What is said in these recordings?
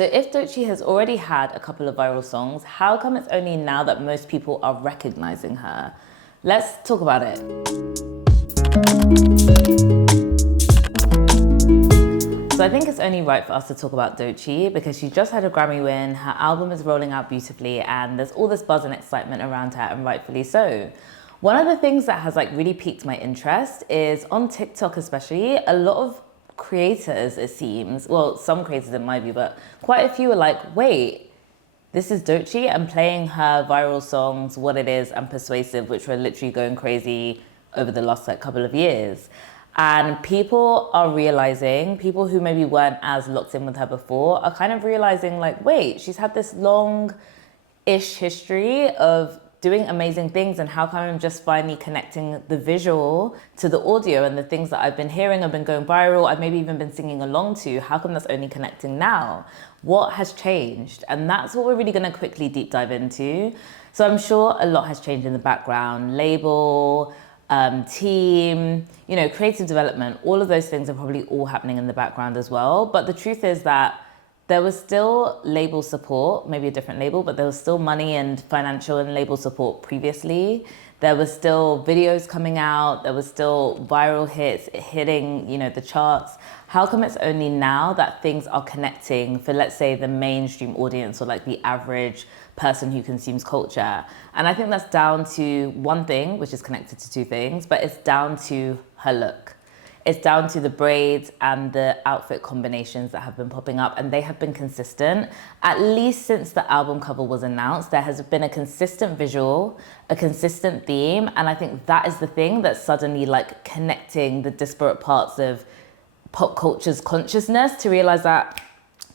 So if Doechii has already had a couple of viral songs, how come it's only now that most people are recognizing her? Let's talk about it. So I think it's only right for us to talk about Doechii because she just had a Grammy win, her album is rolling out beautifully, and there's all this buzz and excitement around her, and rightfully so. One of the things that has really piqued my interest is on TikTok especially, a lot of creators, it seems, well, some creators in my view, but quite a few are like, wait, this is Doechii, and playing her viral songs, What It Is and Persuasive, which were literally going crazy over the last couple of years. And people are realizing, people who maybe weren't as locked in with her before are kind of realizing wait, she's had this long-ish history of doing amazing things, and how come I'm just finally connecting the visual to the audio, and the things that I've been hearing have been going viral, I've maybe even been singing along to, how come that's only connecting now? What has changed? And that's what we're really gonna quickly deep dive into. So I'm sure a lot has changed in the background, label, team, creative development, all of those things are probably all happening in the background as well. But the truth is that there was still label support, maybe a different label, but there was still money and financial and label support previously. There was still videos coming out. There was still viral hits hitting, the charts. How come it's only now that things are connecting for, let's say, the mainstream audience, or the average person who consumes culture? And I think that's down to one thing, which is connected to two things, but it's down to her look. It's down to the braids and the outfit combinations that have been popping up, and they have been consistent. At least since the album cover was announced, there has been a consistent visual, a consistent theme, and I think that is the thing that's suddenly connecting the disparate parts of pop culture's consciousness to realize that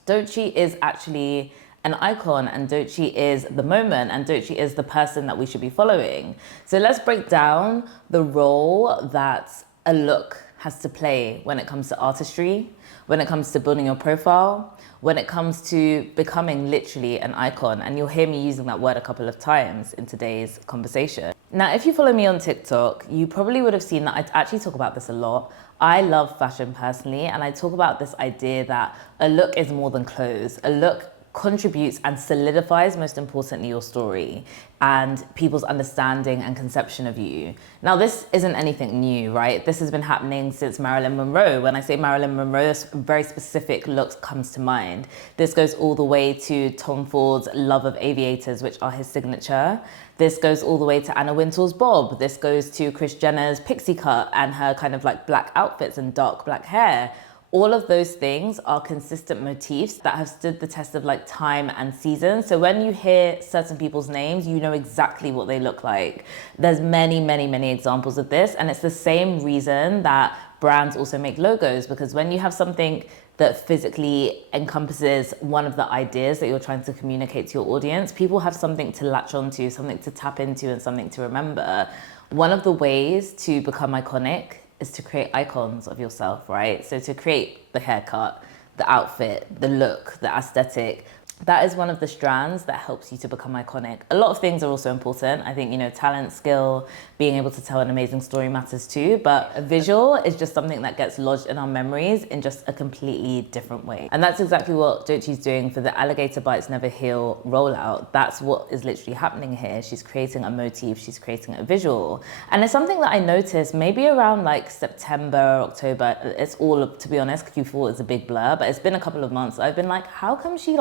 Doechii is actually an icon, and Doechii is the moment, and Doechii is the person that we should be following. So let's break down the role that a look has to play when it comes to artistry, when it comes to building your profile, when it comes to becoming literally an icon. And you'll hear me using that word a couple of times in today's conversation. Now, if you follow me on TikTok, you probably would have seen that I actually talk about this a lot. I love fashion personally, and I talk about this idea that a look is more than clothes. A look contributes and solidifies, most importantly, your story and people's understanding and conception of you. Now, this isn't anything new, right? This has been happening since Marilyn Monroe. When I say Marilyn Monroe, a very specific look comes to mind. This goes all the way to Tom Ford's love of aviators, which are his signature. This goes all the way to Anna Wintour's bob. This goes to Kris Jenner's pixie cut and her kind of black outfits and dark black hair. All of those things are consistent motifs that have stood the test of time and season. So when you hear certain people's names, you know exactly what they look like. There's many, many, many examples of this. And it's the same reason that brands also make logos, because when you have something that physically encompasses one of the ideas that you're trying to communicate to your audience, people have something to latch onto, something to tap into, and something to remember. One of the ways to become iconic is to create icons of yourself, right? So to create the haircut, the outfit, the look, the aesthetic, that is one of the strands that helps you to become iconic. A lot of things are also important. I think, talent, skill, being able to tell an amazing story matters too, but a visual is just something that gets lodged in our memories in just a completely different way. And that's exactly what Doechii's doing for the Alligator Bites Never Heal rollout. That's what is literally happening here. She's creating a motif, she's creating a visual. And it's something that I noticed maybe around September, October. It's all, to be honest, Q4 is a big blur, but it's been a couple of months. I've been how come she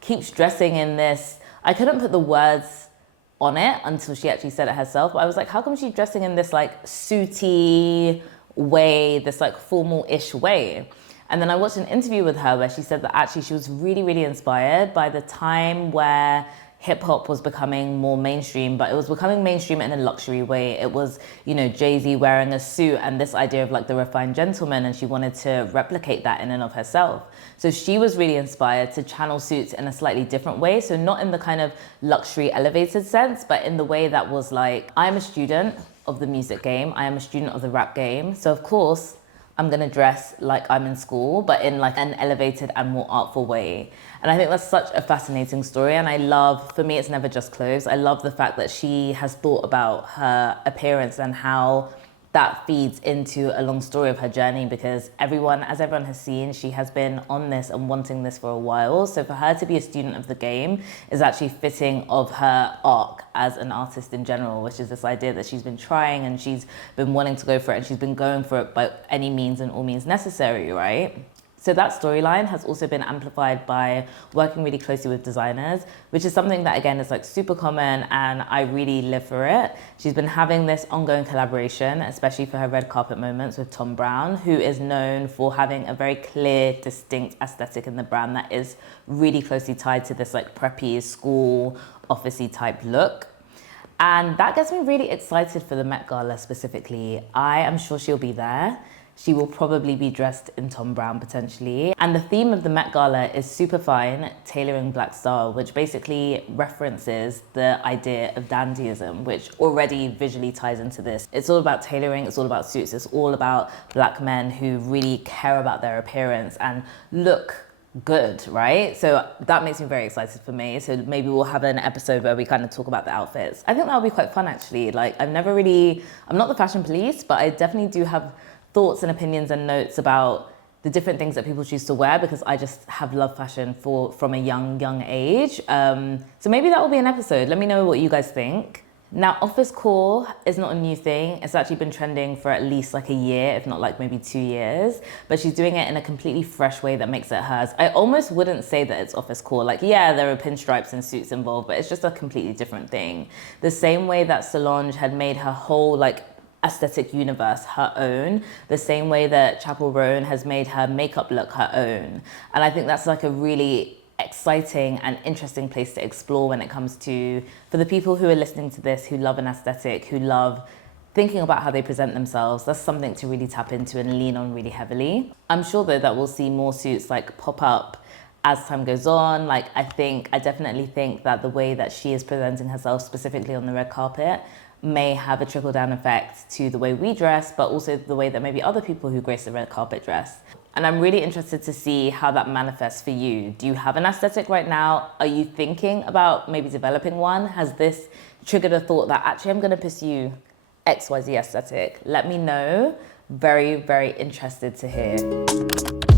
keeps dressing in this? I couldn't put the words on it until she actually said it herself, but I was how come she's dressing in this suity way, this formal-ish way? And then I watched an interview with her where she said that actually she was really, really inspired by the time where hip-hop was becoming more mainstream, but it was becoming mainstream in a luxury way. It was, Jay-Z wearing a suit and this idea of the refined gentleman, and she wanted to replicate that in and of herself. So she was really inspired to channel suits in a slightly different way. So not in the kind of luxury elevated sense, but in the way that was I'm a student of the music game. I am a student of the rap game. So of course, I'm gonna dress like I'm in school, but in an elevated and more artful way. And I think that's such a fascinating story. And I love, for me, it's never just clothes. I love the fact that she has thought about her appearance and how that feeds into a long story of her journey, because as everyone has seen, she has been on this and wanting this for a while. So for her to be a student of the game is actually fitting of her arc as an artist in general, which is this idea that she's been trying and she's been wanting to go for it, and she's been going for it by any means and all means necessary, right? So that storyline has also been amplified by working really closely with designers, which is something that, again, is like super common, and I really live for it. She's been having this ongoing collaboration, especially for her red carpet moments, with Tom Brown, who is known for having a very clear, distinct aesthetic in the brand that is really closely tied to this like preppy, school, officey type look. And that gets me really excited for the Met Gala specifically. I am sure she'll be there. She will probably be dressed in Tom Brown potentially. And the theme of the Met Gala is super fine, tailoring Black style, which basically references the idea of dandyism, which already visually ties into this. It's all about tailoring, it's all about suits, it's all about Black men who really care about their appearance and look good, right? So that makes me very excited for me. So maybe we'll have an episode where we kind of talk about the outfits. I think that'll be quite fun actually. Like I'm not the fashion police, but I definitely do have thoughts and opinions and notes about the different things that people choose to wear, because I just have loved fashion from a young age. So maybe that will be an episode. Let me know what you guys think. Now, office core is not a new thing. It's actually been trending for at least like a year, if not like maybe 2 years, but she's doing it in a completely fresh way that makes it hers. I almost wouldn't say that it's office core. Like, yeah, there are pinstripes and suits involved, but it's just a completely different thing. The same way that Solange had made her whole like aesthetic universe her own, the same way that Chappell Roan has made her makeup look her own. And I think that's like a really exciting and interesting place to explore when it comes to, for the people who are listening to this, who love an aesthetic, who love thinking about how they present themselves, that's something to really tap into and lean on really heavily. I'm sure though that we'll see more suits like pop up as time goes on. Like I definitely think that the way that she is presenting herself specifically on the red carpet may have a trickle-down effect to the way we dress, but also the way that maybe other people who grace the red carpet dress. And I'm really interested to see how that manifests for you. Do you have an aesthetic right now? Are you thinking about maybe developing one? Has this triggered a thought that actually I'm gonna pursue XYZ aesthetic? Let me know. Very, very interested to hear.